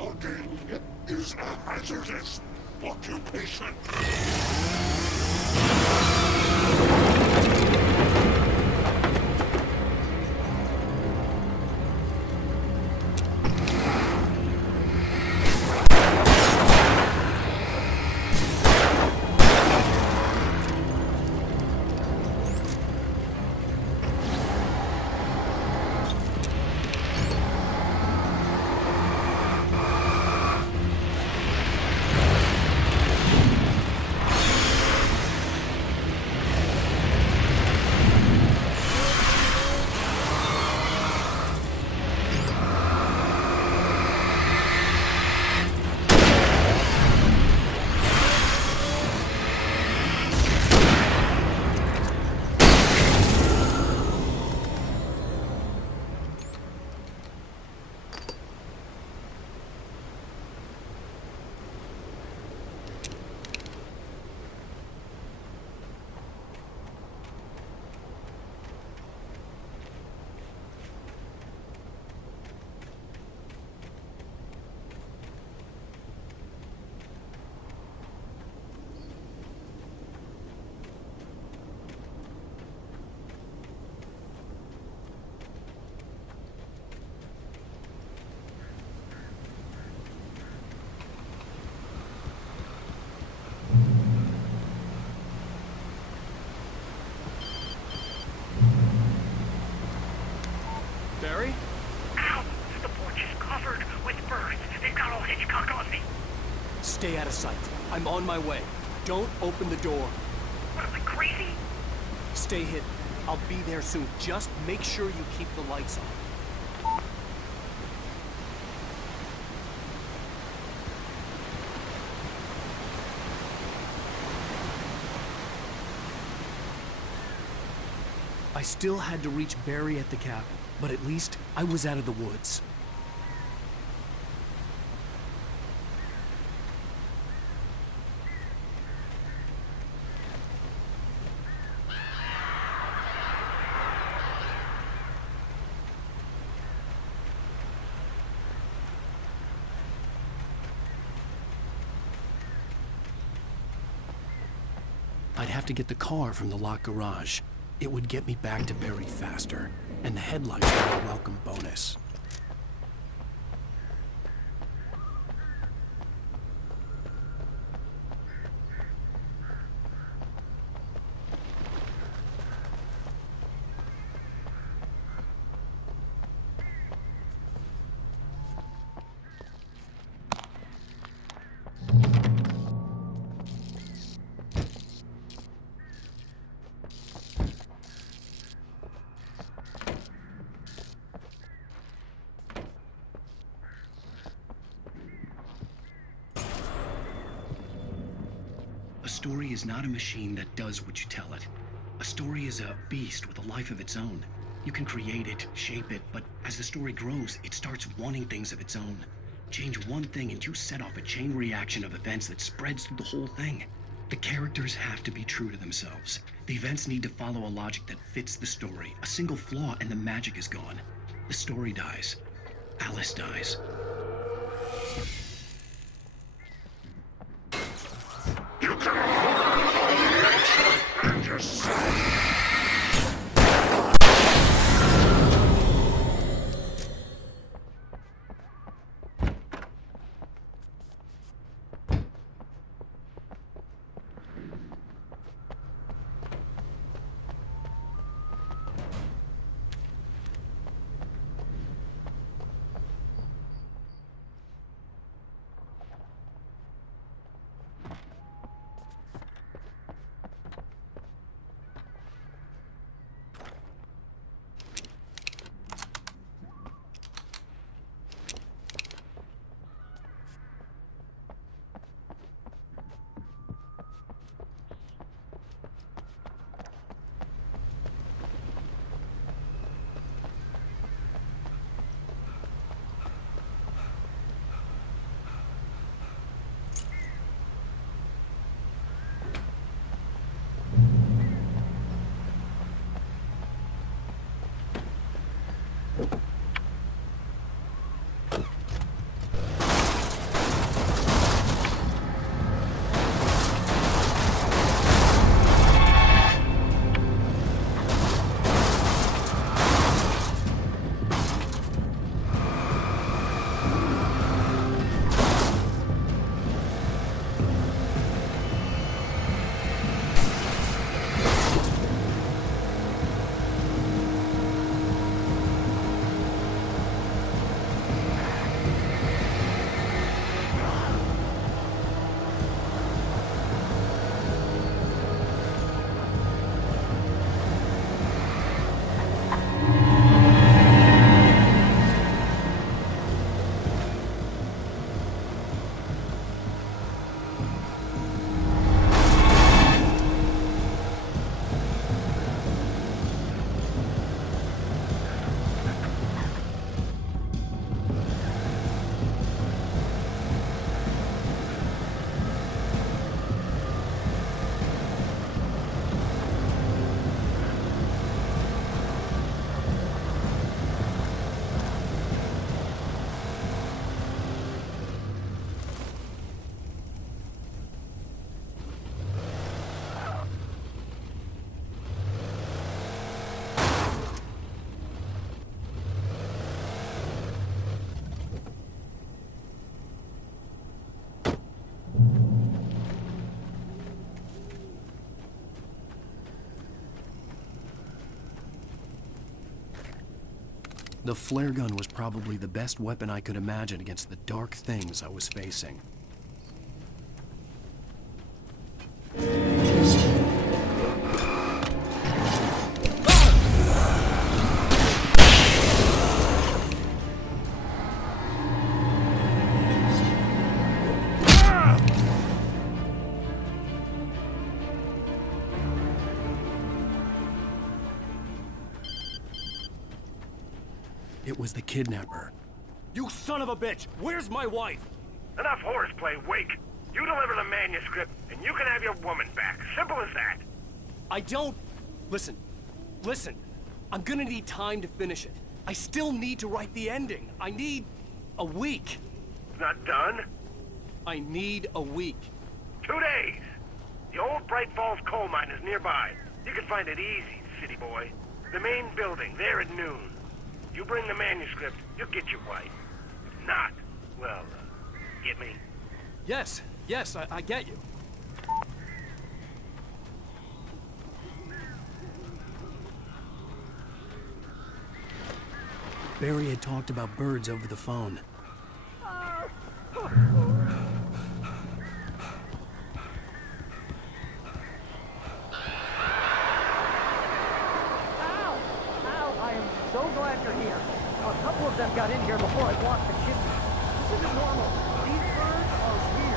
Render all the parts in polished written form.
Talking is a hazardous occupation. Barry? Ow! The porch is covered with birds. They've got all Hitchcock on me. Stay out of sight. I'm on my way. Don't open the door. What am I, crazy? Stay hidden. I'll be there soon. Just make sure you keep the lights on. I still had to reach Barry at the cabin, but at least I was out of the woods. I'd have to get the car from the locked garage. It would get me back to Barry faster, and the headlights were a welcome bonus. A story is not a machine that does what you tell it. A story is a beast with a life of its own. You can create it, shape it, but as the story grows, it starts wanting things of its own. Change one thing and you set off a chain reaction of events that spreads through the whole thing. The characters have to be true to themselves. The events need to follow a logic that fits the story. A single flaw and the magic is gone. The story dies. Alice dies. You can all and yourself. The flare gun was probably the best weapon I could imagine against the dark things I was facing. It was the kidnapper. You son of a bitch! Where's my wife? Enough horseplay, Wake. You deliver the manuscript, and you can have your woman back. Simple as that. I don't... Listen. I'm gonna need time to finish it. I still need to write the ending. I need... a week. It's not done. I need a week. 2 days. The old Bright Falls coal mine is nearby. You can find it easy, city boy. The main building, there at noon. You bring the manuscript, you'll get your wife. If not, well, get me? Yes, I get you. Barry had talked about birds over the phone. I am so glad you're here. A couple of them got in here before I blocked the chimney. This isn't normal. These birds are weird.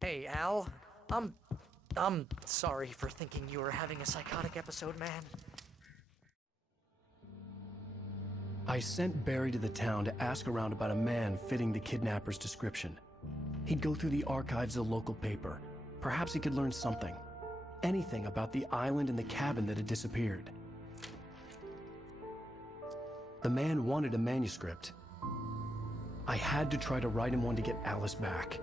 Hey, Al. I'm sorry for thinking you were having a psychotic episode, man. I sent Barry to the town to ask around about a man fitting the kidnapper's description. He'd go through the archives of the local paper. Perhaps he could learn something. Anything about the island and the cabin that had disappeared. The man wanted a manuscript. I had to try to write him one to get Alice back.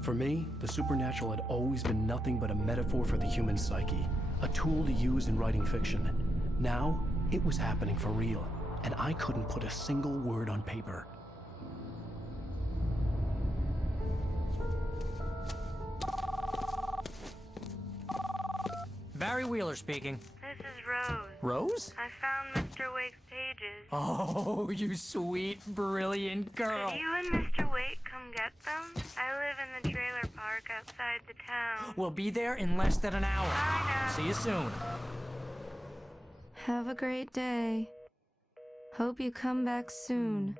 For me, the supernatural had always been nothing but a metaphor for the human psyche, a tool to use in writing fiction. Now, it was happening for real, and I couldn't put a single word on paper. Barry Wheeler speaking. This is Rose. Rose? I found Mr. Wake's pages. Oh, you sweet, brilliant girl. Could you and Mr. Wake come get them? I live in the trailer park outside the town. We'll be there in less than an hour. I know. See you soon. Have a great day. Hope you come back soon.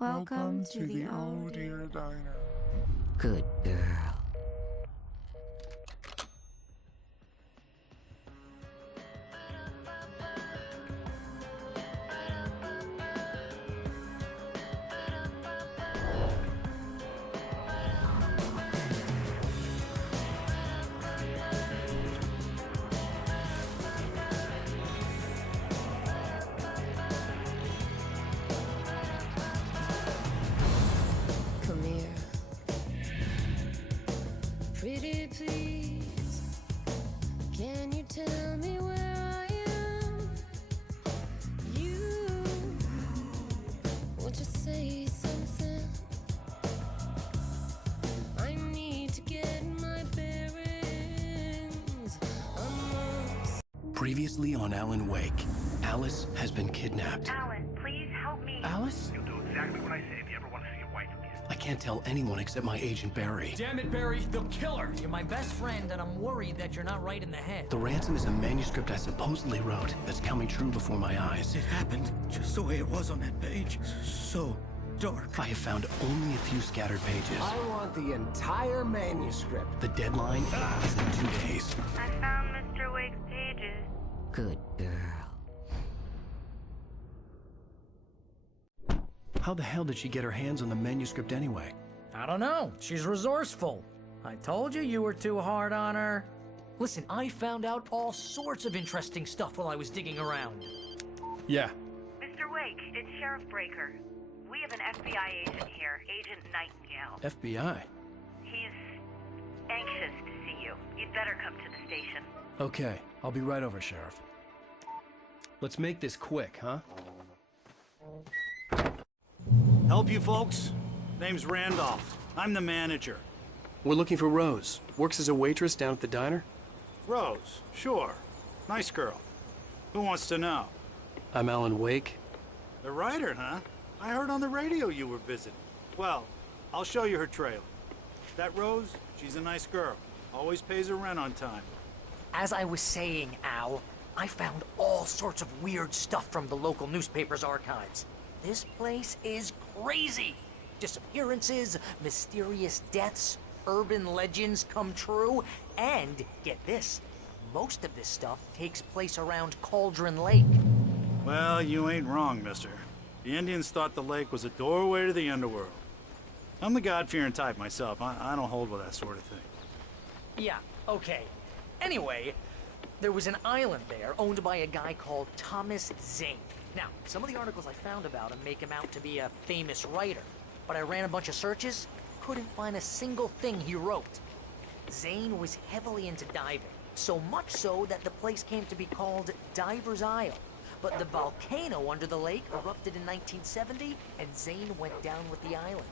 Welcome to the old dear diner. Good girl. Come here. Pretty please, can you tell me where I am? You, won't you say something? I need to get my bearings. Previously on Alan Wake, Alice has been kidnapped. Alan, please help me. Alice? You'll do exactly what I say if you ever want to see your wife again. I can't tell anyone except my agent Barry. Damn it, Barry, they'll kill her. You're my best friend, and I'm worried that you're not right in the head. The ransom is a manuscript I supposedly wrote that's coming true before my eyes. It happened just the way it was on that page. So dark. I have found only a few scattered pages. I want the entire manuscript. The deadline is in 2 days. I found Mr. Wake's pages. Good girl. How the hell did she get her hands on the manuscript anyway? I don't know. She's resourceful. I told you you were too hard on her. Listen, I found out all sorts of interesting stuff while I was digging around. Yeah. Mr. Wake, it's Sheriff Breaker. We have an FBI agent here, Agent Nightingale. FBI? He's anxious to see you. You'd better come to the station. Okay, I'll be right over, Sheriff. Let's make this quick, huh? Help you folks? Name's Randolph. I'm the manager. We're looking for Rose. Works as a waitress down at the diner. Rose, sure. Nice girl. Who wants to know? I'm Alan Wake. The writer, huh? I heard on the radio you were visiting. Well, I'll show you her trailer. That Rose, she's a nice girl. Always pays her rent on time. As I was saying, Al, I found all sorts of weird stuff from the local newspaper's archives. This place is crazy. Disappearances, mysterious deaths, urban legends come true, and get this, most of this stuff takes place around Cauldron Lake. Well, you ain't wrong, mister. The Indians thought the lake was a doorway to the underworld. I'm the God-fearing type myself. I don't hold with that sort of thing. Yeah, okay. Anyway, there was an island there owned by a guy called Thomas Zane. Now, some of the articles I found about him make him out to be a famous writer, but I ran a bunch of searches, couldn't find a single thing he wrote. Zane was heavily into diving, so much so that the place came to be called Diver's Isle. But the volcano under the lake erupted in 1970, and Zane went down with the island.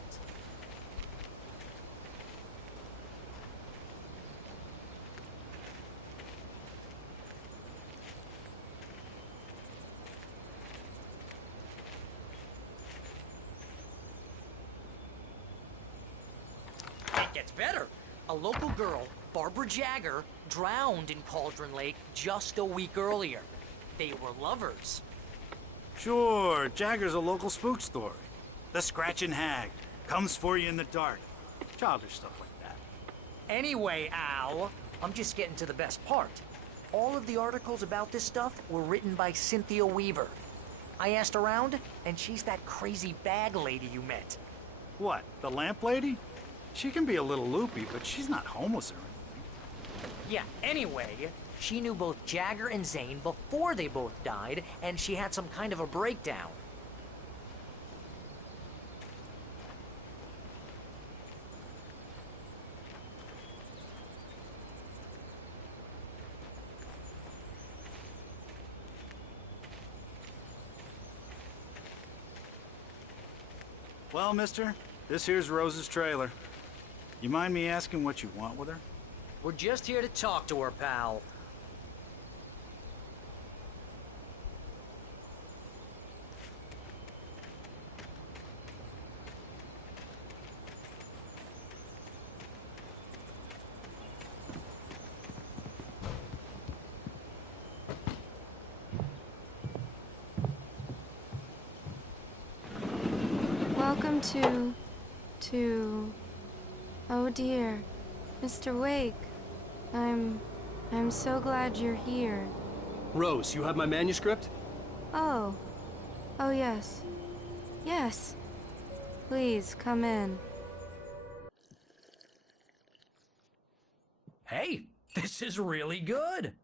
It gets better. A local girl, Barbara Jagger, drowned in Cauldron Lake just a week earlier. They were lovers. Sure, Jagger's a local spook story. The Scratching Hag comes for you in the dark. Childish stuff like that. Anyway, Al, I'm just getting to the best part. All of the articles about this stuff were written by Cynthia Weaver. I asked around, and she's that crazy bag lady you met. What, the lamp lady? She can be a little loopy, but she's not homeless or anything. Yeah, anyway, she knew both Jagger and Zane before they both died, and she had some kind of a breakdown. Well, mister, this here's Rose's trailer. You mind me asking what you want with her? We're just here to talk to her, pal. Welcome to... Oh dear, Mr. Wake. I'm so glad you're here. Rose, you have my manuscript? Oh. Oh yes. Yes. Please, come in. Hey, this is really good.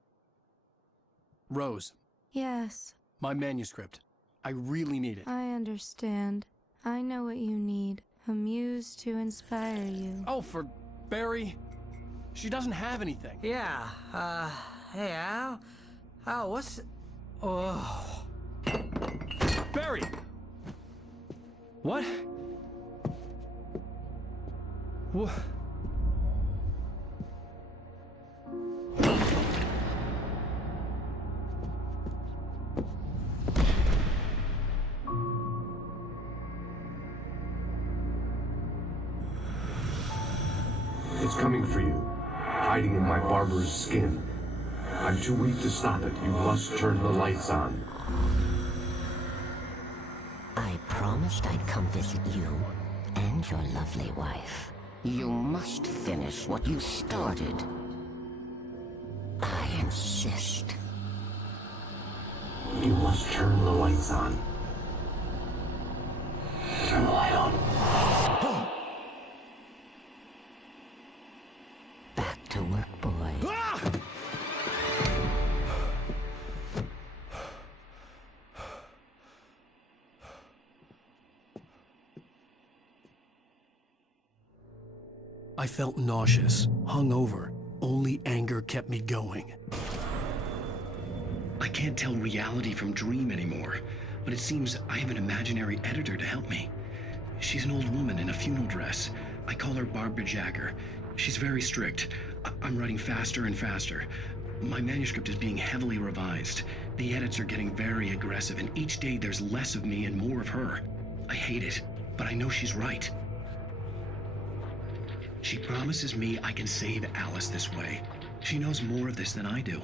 Rose, Yes, my manuscript. I really need it. I understand. I know what you need. A muse to inspire you. Oh, for Barry? She doesn't have anything. Yeah, hey, Al? Al, what's... Oh... Barry! What? What? It's coming for you, hiding in my barber's skin. I'm too weak to stop it. You must turn the lights on. I promised I'd come visit you and your lovely wife. You must finish what you started. I insist. You must turn the lights on. Turn the light on. Back to work, boy. I felt nauseous, hungover. Only anger kept me going. I can't tell reality from dream anymore, but it seems I have an imaginary editor to help me. She's an old woman in a funeral dress. I call her Barbara Jagger. She's very strict. I'm writing faster and faster. My manuscript is being heavily revised. The edits are getting very aggressive, and each day there's less of me and more of her. I hate it, but I know she's right. She promises me I can save Alice this way. She knows more of this than I do.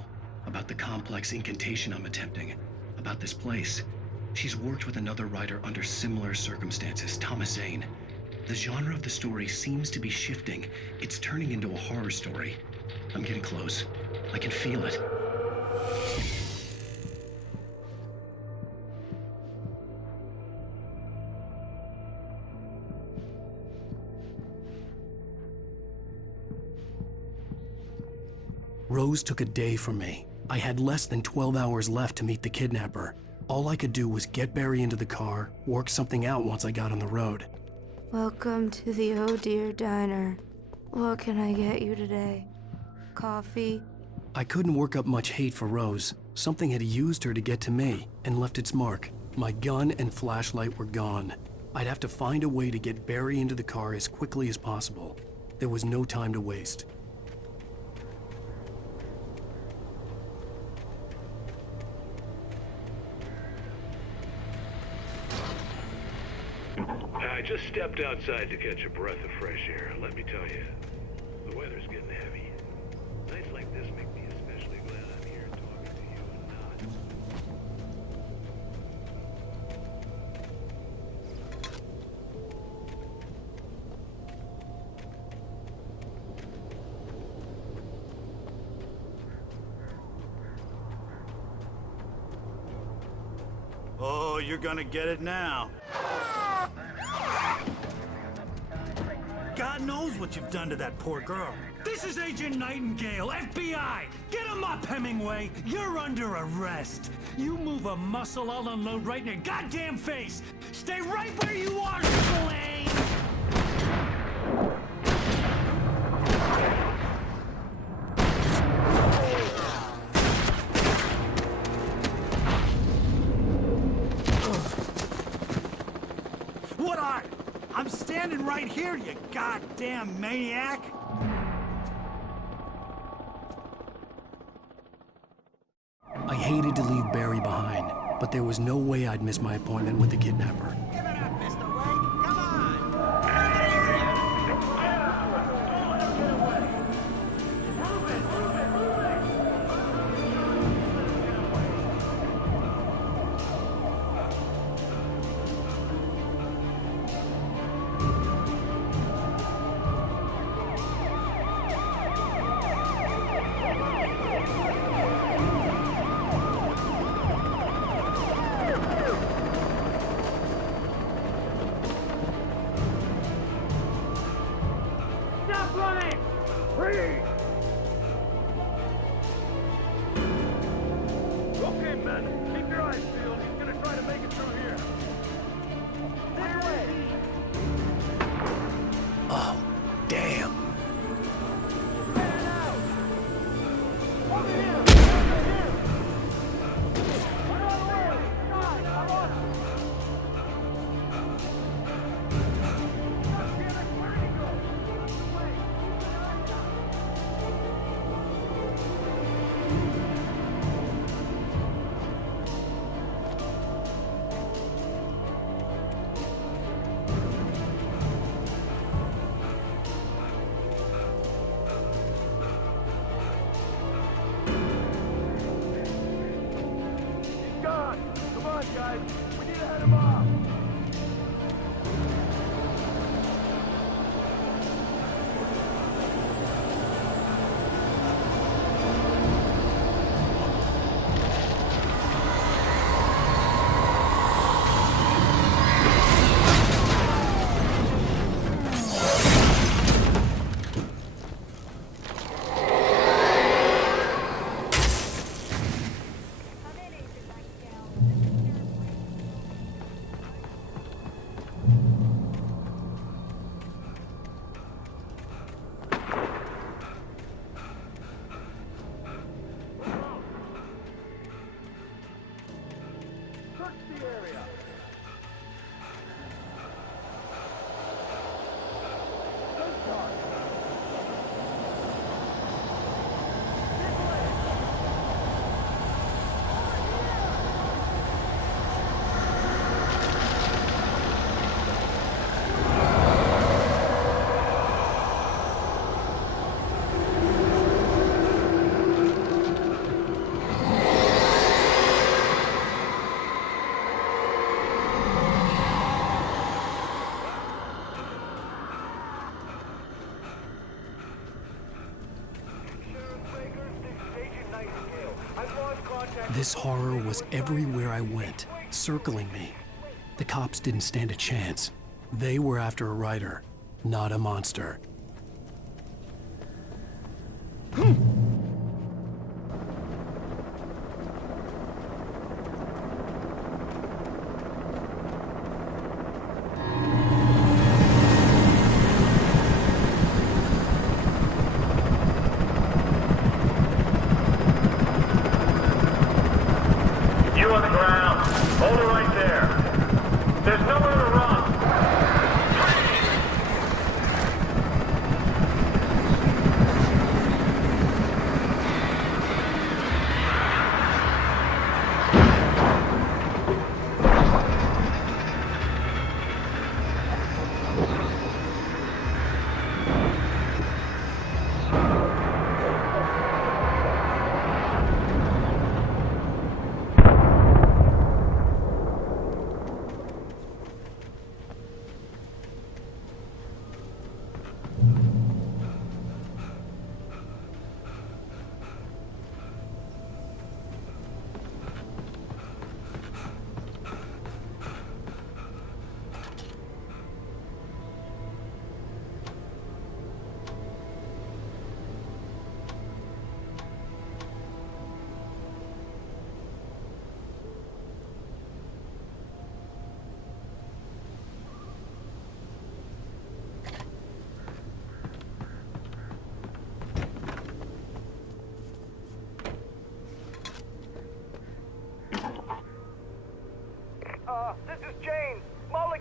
About the complex incantation I'm attempting. About this place. She's worked with another writer under similar circumstances, Thomas Zane. The genre of the story seems to be shifting. It's turning into a horror story. I'm getting close. I can feel it. Rose took a day from me. I had less than 12 hours left to meet the kidnapper. All I could do was get Barry into the car, work something out once I got on the road. Welcome to the Oh Dear Diner. What can I get you today? Coffee? I couldn't work up much hate for Rose. Something had used her to get to me and left its mark. My gun and flashlight were gone. I'd have to find a way to get Barry into the car as quickly as possible. There was no time to waste. I just stepped outside to catch a breath of fresh air. Let me tell you, the weather's getting heavy. Nights like this make me especially glad I'm here talking to you and not. you're gonna get it now. God knows what you've done to that poor girl. This is Agent Nightingale, FBI! Get him up, Hemingway! You're under arrest! You move a muscle, I'll unload right in your goddamn face! Stay right where you are, Slane! What are? I'm standing right here, you goddamn maniac! I hated to leave Barry behind, but there was no way I'd miss my appointment with the kidnapper. This horror was everywhere I went, circling me. The cops didn't stand a chance. They were after a writer, not a monster.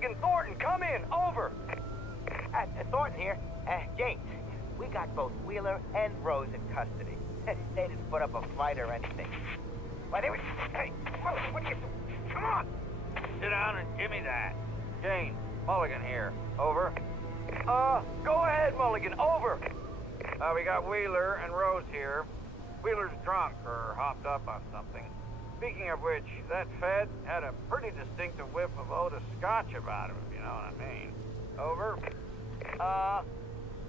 Mulligan, Thornton, come in. Over. Thornton here. James, we got both Wheeler and Rose in custody. They didn't put up a fight or anything. Why, they were... Hey, Mulligan, what are you... Come on! Sit down and give me that. James, Mulligan here. Over. Go ahead, Mulligan. Over. We got Wheeler and Rose here. Wheeler's drunk or hopped up on something. Speaking of which, that Fed had a pretty distinctive whiff of Otis Scotch about him, if you know what I mean. Over.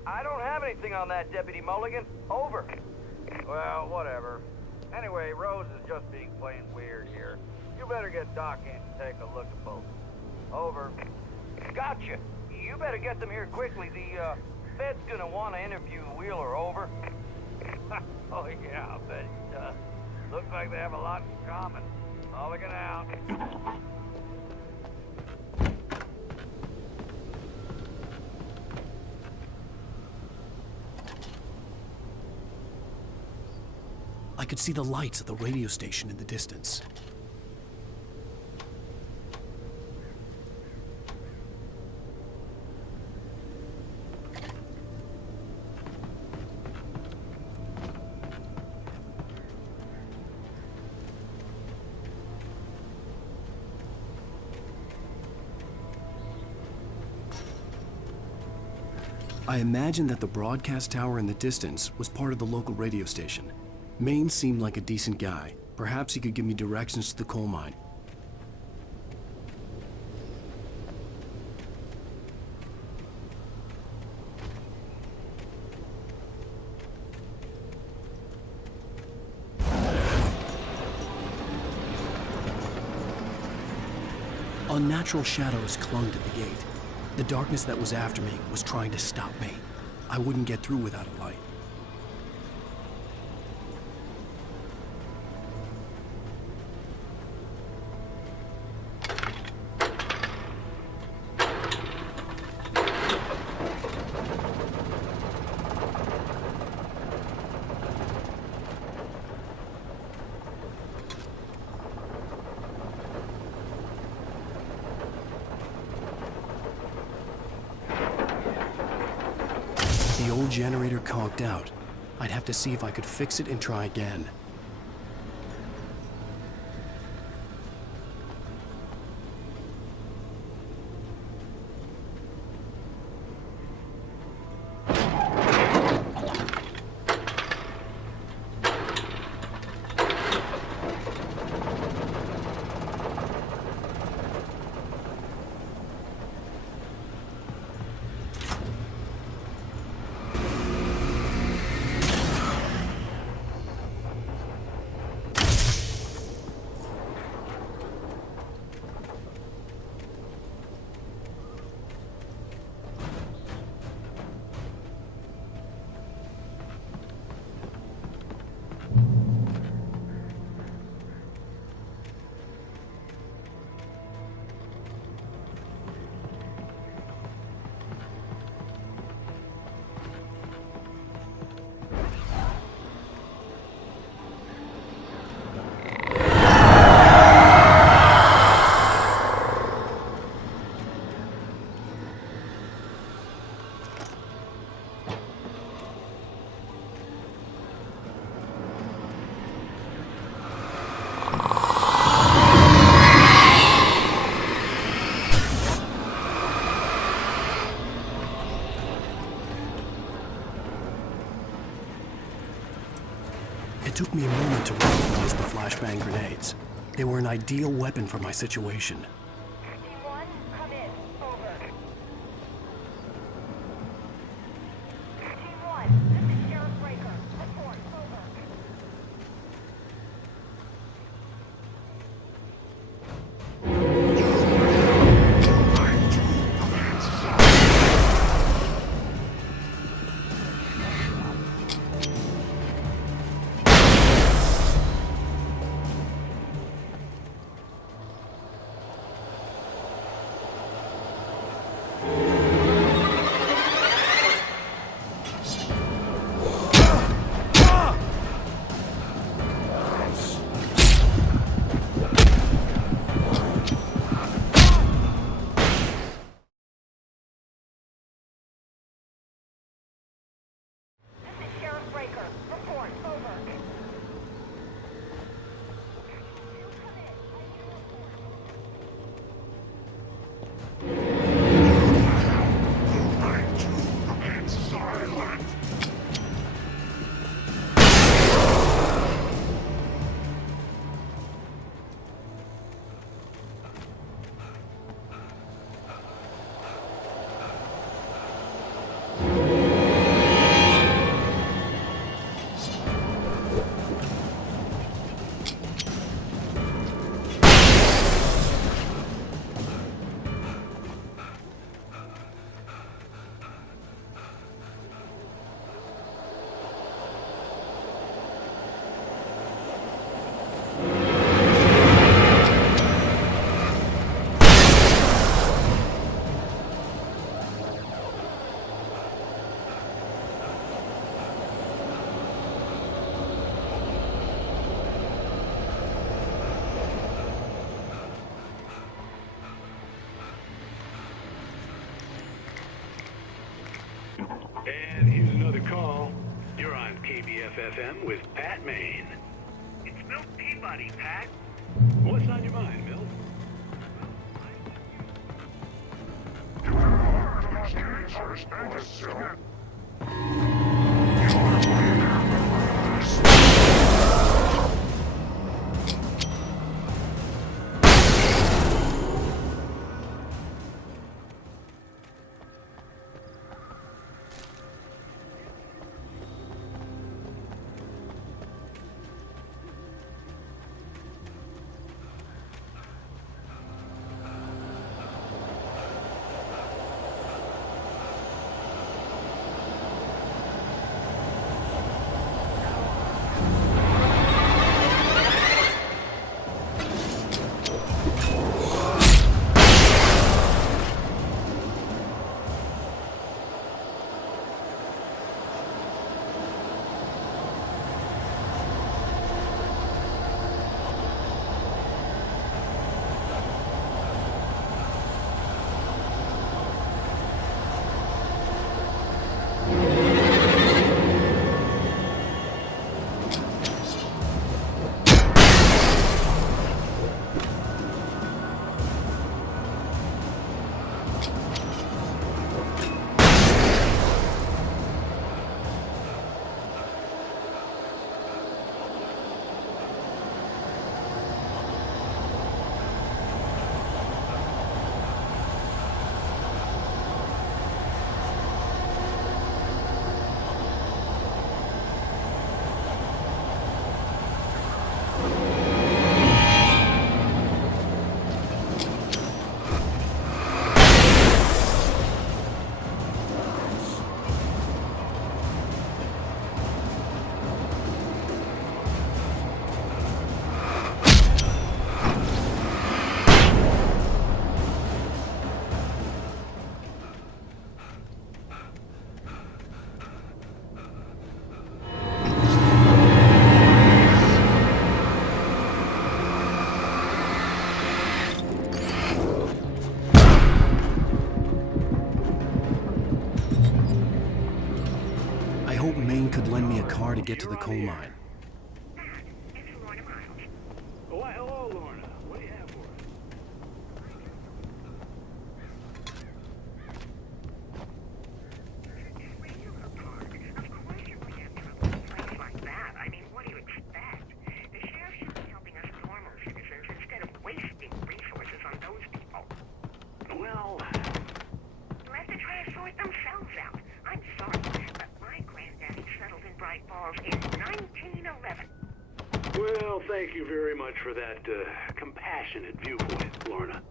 I don't have anything on that, Deputy Mulligan. Over. Well, whatever. Anyway, Rose is just being plain weird here. You better get Doc in and take a look at both. Over. Gotcha. You better get them here quickly. The, Fed's gonna want to interview Wheeler. Over. Oh, yeah, I'll bet he does. Looks like they have a lot in common. Mulligan out. I could see the lights of the radio station in the distance. I imagined that the broadcast tower in the distance was part of the local radio station. Maine seemed like a decent guy. Perhaps he could give me directions to the coal mine. Unnatural shadows clung to the gate. The darkness that was after me was trying to stop me. I wouldn't get through without a light. The old generator conked out. I'd have to see if I could fix it and try again. It took me a moment to recognize the flashbang grenades. They were an ideal weapon for my situation. Team 1, come in. Over. Team 1, this is Sheriff Breaker. Report. Over. And here's another call. You're on KBF-FM with Pat Maine. It's Milt Peabody, Pat. What's on your mind, Milt? Could lend me a car to get to the coal mine. Oh, why, hello, Lorna. What do you have for us? Like that. I mean, what do you expect? The sheriff should be helping us normal citizens instead of wasting resources on those people. Well, They'll have to try to sort themselves out. I'm sorry, but my granddaddy settled in Bright Falls in 1911. well, thank you very much for that compassionate viewpoint, Lorna.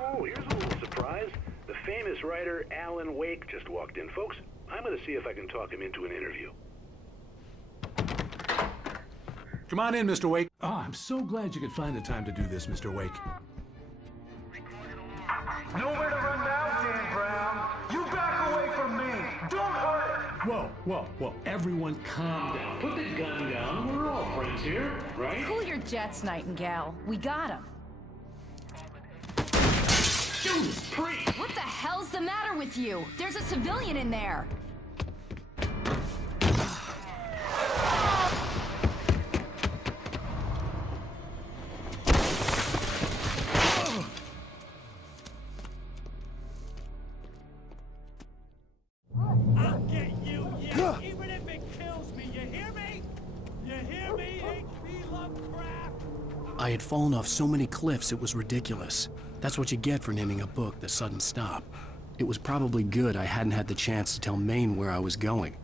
Oh, here's a little surprise. The famous writer Alan Wake just walked in. Folks, I'm going to see if I can talk him into an interview. Come on in, Mr. Wake. Oh, I'm so glad you could find the time to do this, Mr. Wake. Nowhere to run now, Dan Brown. You back away from me. Don't hurt it. Whoa. Everyone calm down. Put the gun down. We're all friends here, right? Cool your jets, Nightingale. We got him. Judas Priest! What the hell's the matter with you? There's a civilian in there. I'll get you, yeah, even if it kills me. You hear me? You hear me, H.P. Lovecraft? I had fallen off so many cliffs it was ridiculous. That's what you get for naming a book The Sudden Stop. It was probably good I hadn't had the chance to tell Maine where I was going.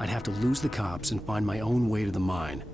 I'd have to lose the cops and find my own way to the mine.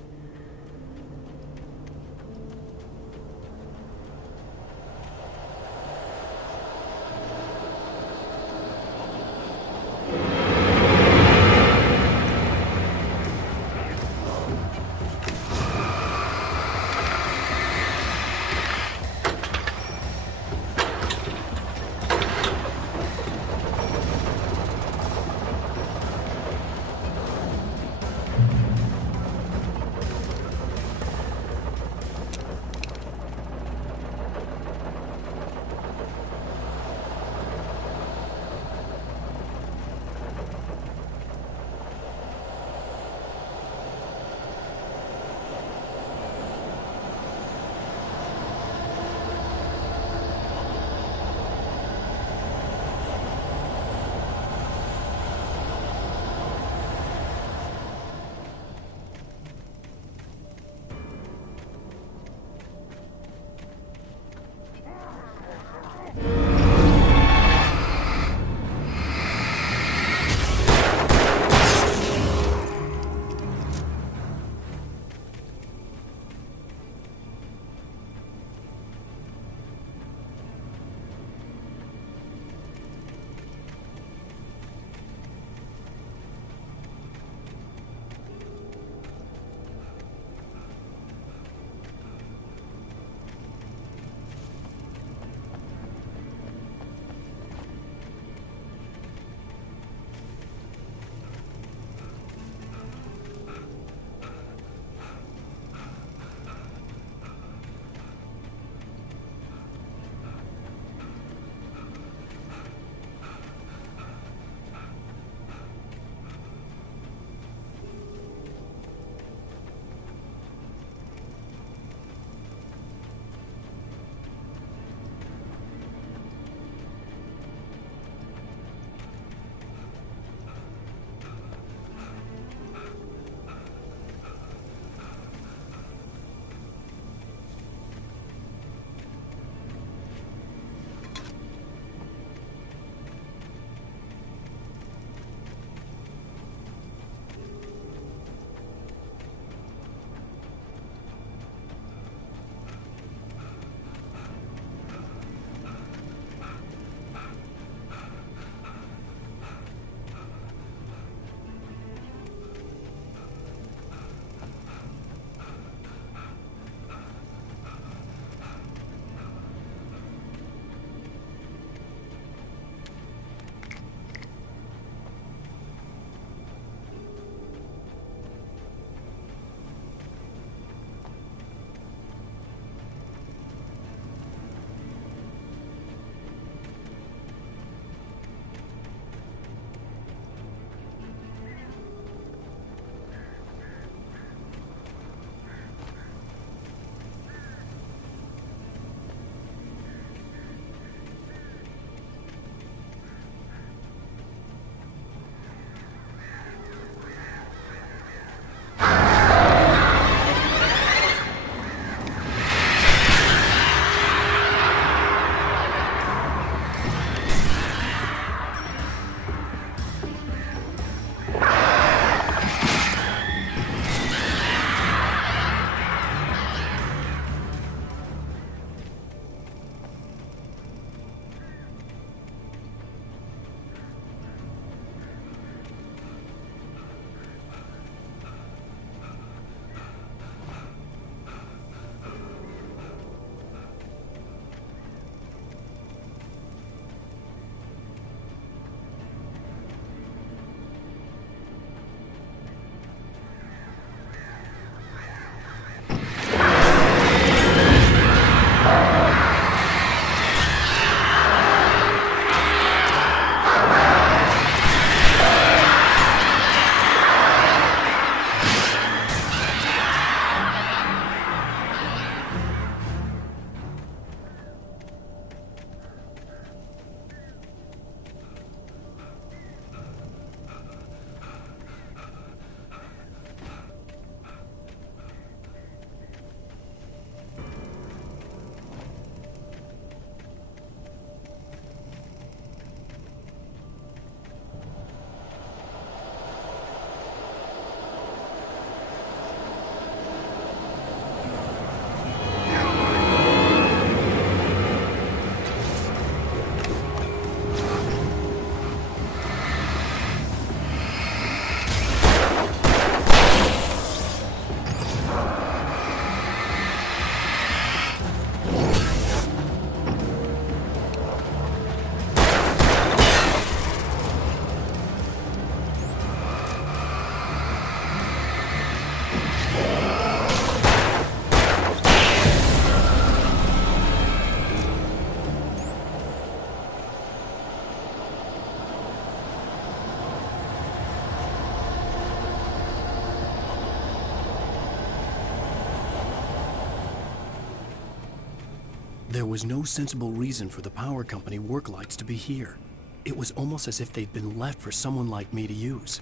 There was no sensible reason for the power company work lights to be here. It was almost as if they'd been left for someone like me to use.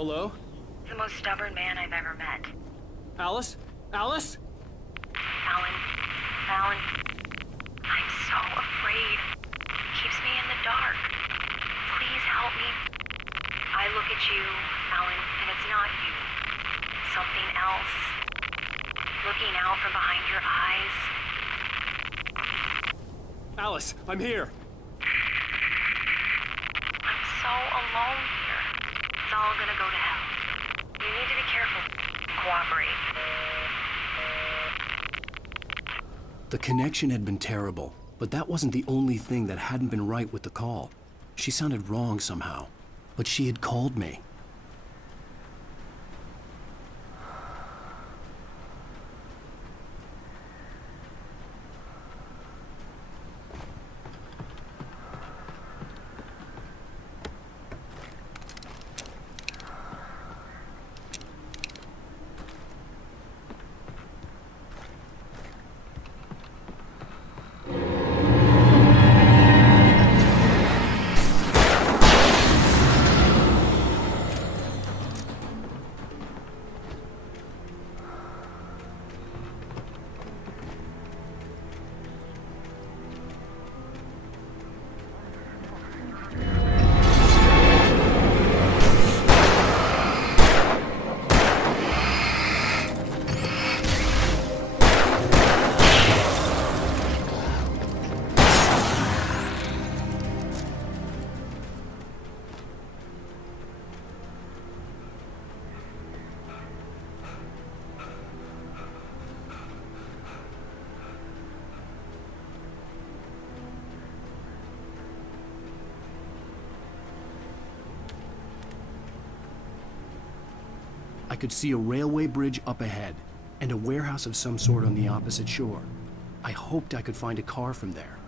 Hello? The most stubborn man I've ever met. Alice? Alice? Alan. Alan. I'm so afraid. He keeps me in the dark. Please help me. I look at you, Alan, and it's not you. Something else. Looking out from behind your eyes. Alice, I'm here. I'm so alone here. It's all gonna go to hell. You need to be careful. Cooperate. The connection had been terrible, but that wasn't the only thing that hadn't been right with the call. She sounded wrong somehow, but she had called me. I could see a railway bridge up ahead, and a warehouse of some sort on the opposite shore. I hoped I could find a car from there.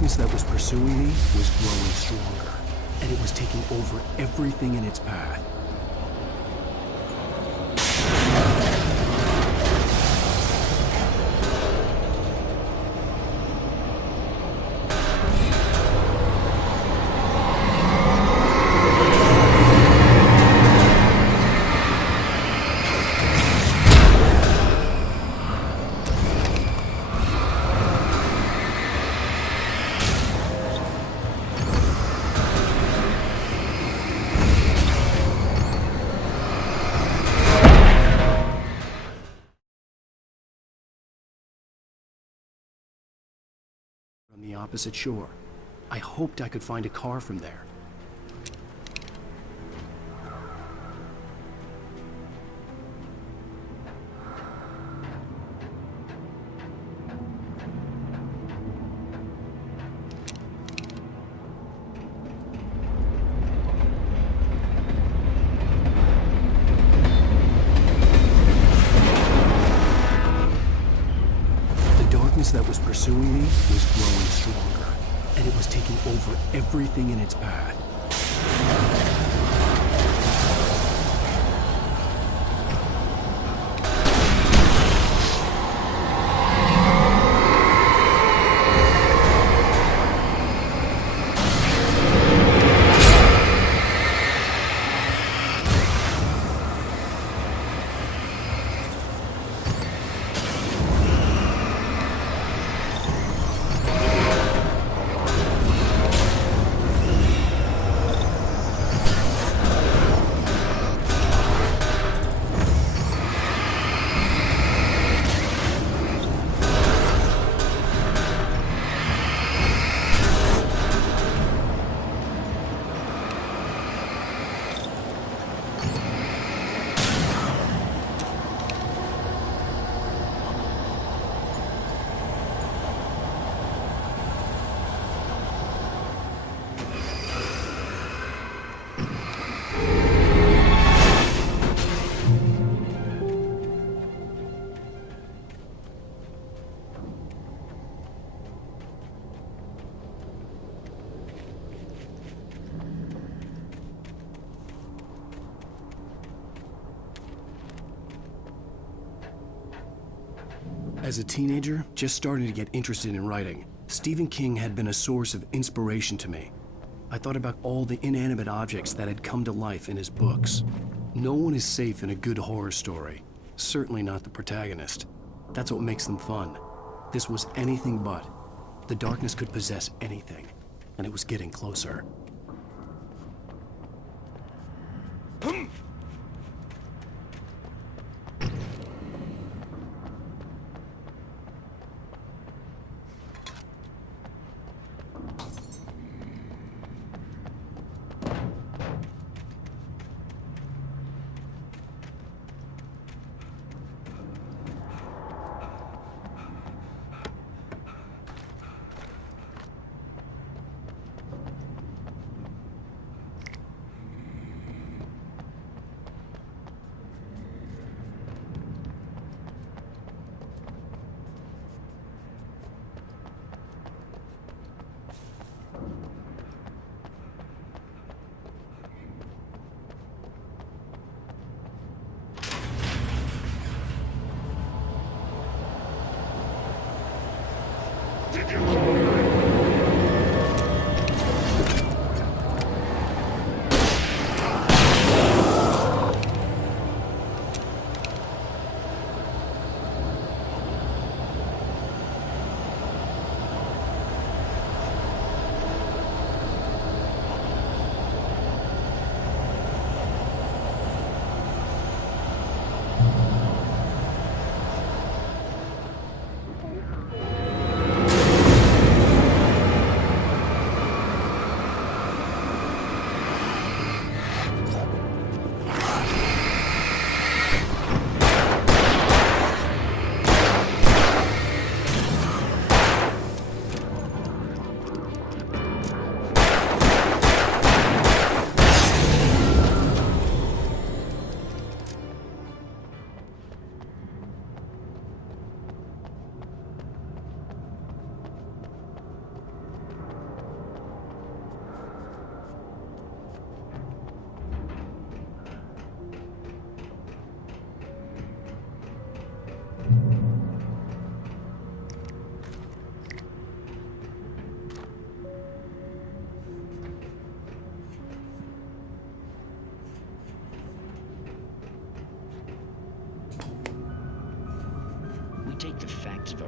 darkness that was pursuing me was growing stronger, and it was taking over everything in its path. On the opposite shore. I hoped I could find a car from there. That was pursuing me was growing stronger, and it was taking over everything in its path. As a teenager, just starting to get interested in writing, Stephen King had been a source of inspiration to me. I thought about all the inanimate objects that had come to life in his books. No one is safe in a good horror story. Certainly not the protagonist. That's what makes them fun. This was anything but. The darkness could possess anything, and it was getting closer.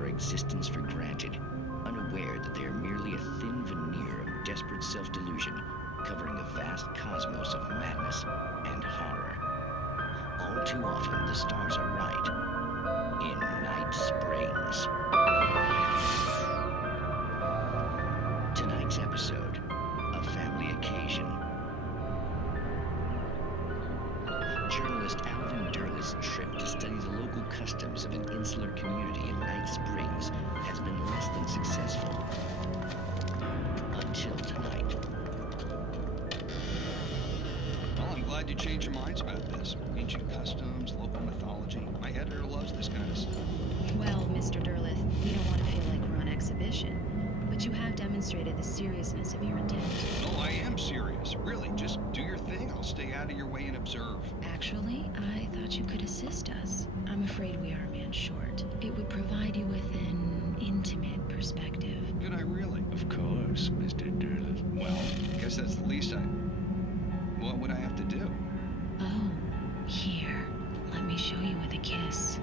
our existence for granted, unaware that they are merely a thin veneer of desperate self-delusion, covering a vast cosmos of madness and horror. All too often, the stars are right. In Night Springs. Tonight's episode, a family occasion. Journalist Alvin Durl's trip to study the local customs of an insular community in Night Springs has been less than successful. Until tonight. Well, I'm glad you changed your minds about this. Ancient customs, local mythology. My editor loves this kind of stuff. Well, Mr. Durlith, we don't want to feel like we're on exhibition, but you have demonstrated the seriousness of your intent. Oh, I am serious. Really, just do your thing. I'll stay out of your way and observe. Actually, I thought you could assist us. I'm afraid we are a man short. It would provide you with an intimate perspective. Could I really? Of course, Mr. Durlith. Well, I guess that's the least what would I have to do? Oh, here. Let me show you with a kiss.